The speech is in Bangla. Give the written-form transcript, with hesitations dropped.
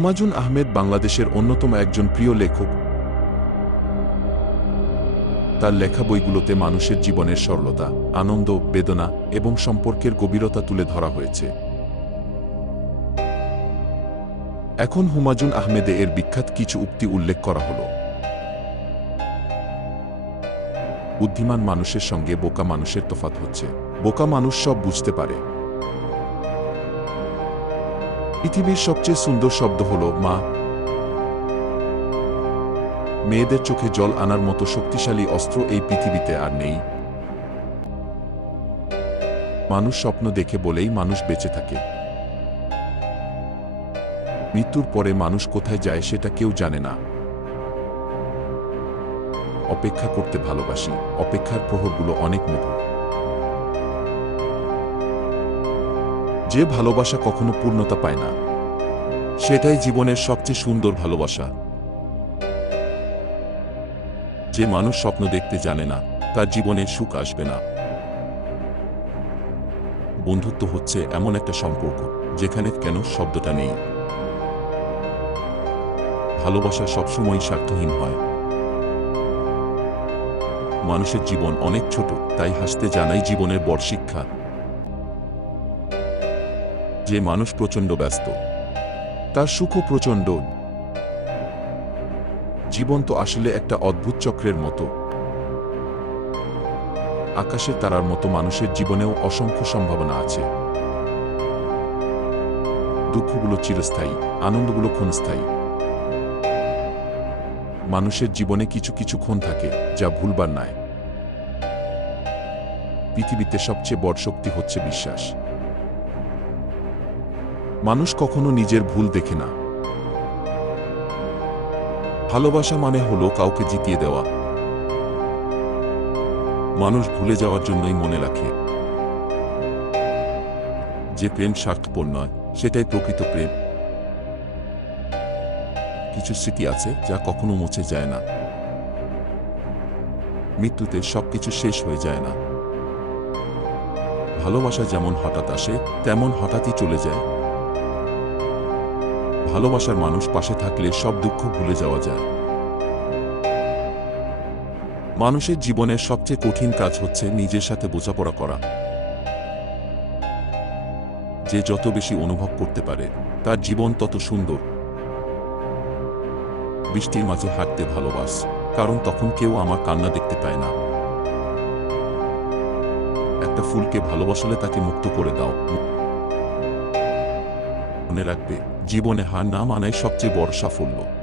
হুমায়ূন আহমেদ বাংলাদেশের অন্যতম একজন প্রিয় লেখক। তার লেখা বইগুলোতে মানুষের জীবনের সরলতা, আনন্দ, বেদনা এবং সম্পর্কের গভীরতা তুলে ধরা হয়েছে। এখন হুমায়ূন আহমেদে এর বিখ্যাত কিছু উক্তি উল্লেখ করা হলো। বুদ্ধিমান মানুষের সঙ্গে বোকা মানুষের তফাৎ হচ্ছে, বোকা মানুষ সব বুঝতে পারে। পৃথিবীর সবচেয়ে সুন্দর শব্দ হল মা। মেয়েদের চোখে জল আনার মতো শক্তিশালী অস্ত্র এই পৃথিবীতে আর নেই। মানুষ স্বপ্ন দেখে বলেই মানুষ বেঁচে থাকে। মৃত্যুর পরে মানুষ কোথায় যায় সেটা কেউ জানে না। অপেক্ষা করতে ভালোবাসি, অপেক্ষার প্রহরগুলো অনেক মধুর। যে ভালোবাসা কখনো পূর্ণতা পায় না, সেটাই জীবনের সবচেয়ে সুন্দর ভালোবাসা। যে মানুষ স্বপ্ন দেখতে জানে না, তার জীবনে সুখ আসবে না। বন্ধুত্ব হচ্ছে এমন একটা সম্পর্ক যেখানে কেন শব্দটা নেই। ভালোবাসা সবসময় স্বার্থহীন হয়। মানুষের জীবন অনেক ছোট, তাই হাসতে জানাই জীবনের বড় শিক্ষা। যে মানুষ প্রচণ্ড ব্যস্ত, তার সুখও প্রচণ্ড। জীবন তো আসলে একটা অদ্ভুত চক্রের মতো। আকাশের তারার মতো মানুষের জীবনেও অসংখ্য সম্ভাবনা আছে। দুঃখগুলো চিরস্থায়ী, আনন্দগুলো ক্ষণস্থায়ী। মানুষের জীবনে কিছু কিছু ক্ষণ থাকে যা ভুলবার নয়। পৃথিবীতে সবচেয়ে বড় শক্তি হচ্ছে বিশ্বাস। মানুষ কখনো নিজের ভুল দেখে না। ভালোবাসা মানে হলো কাউকে জিতিয়ে দেওয়া। মানুষ ভুলে যাওয়ার জন্যই মনে রাখে। যে প্রেম স্বার্থপর নয়, সেটাই প্রকৃত প্রেম। কিছু স্মৃতি আছে যা কখনো মুছে যায় না। মৃত্যুতে সবকিছু শেষ হয়ে যায় না। ভালোবাসা যেমন হঠাৎ আসে, তেমন হঠাৎই চলে যায়। ভালোবাসার মানুষ পাশে থাকলে সব দুঃখ ভুলে যাওয়া যায়। মানুষের জীবনের সবচেয়ে কঠিন কাজ হচ্ছে নিজের সাথে বোঝাপড়া করা। যে যত বেশি অনুভব করতে পারে, তার জীবন তত সুন্দর। বৃষ্টির মাঝে হাঁটতে ভালোবাস, কারণ তখন কেউ আমার কান্না দেখতে পায় না। একটা ফুলকে ভালোবাসলে তাকে মুক্ত করে দাও। মনে রাখবে, জীবনে হার না মানাই সবচেয়ে বড় সাফল্য।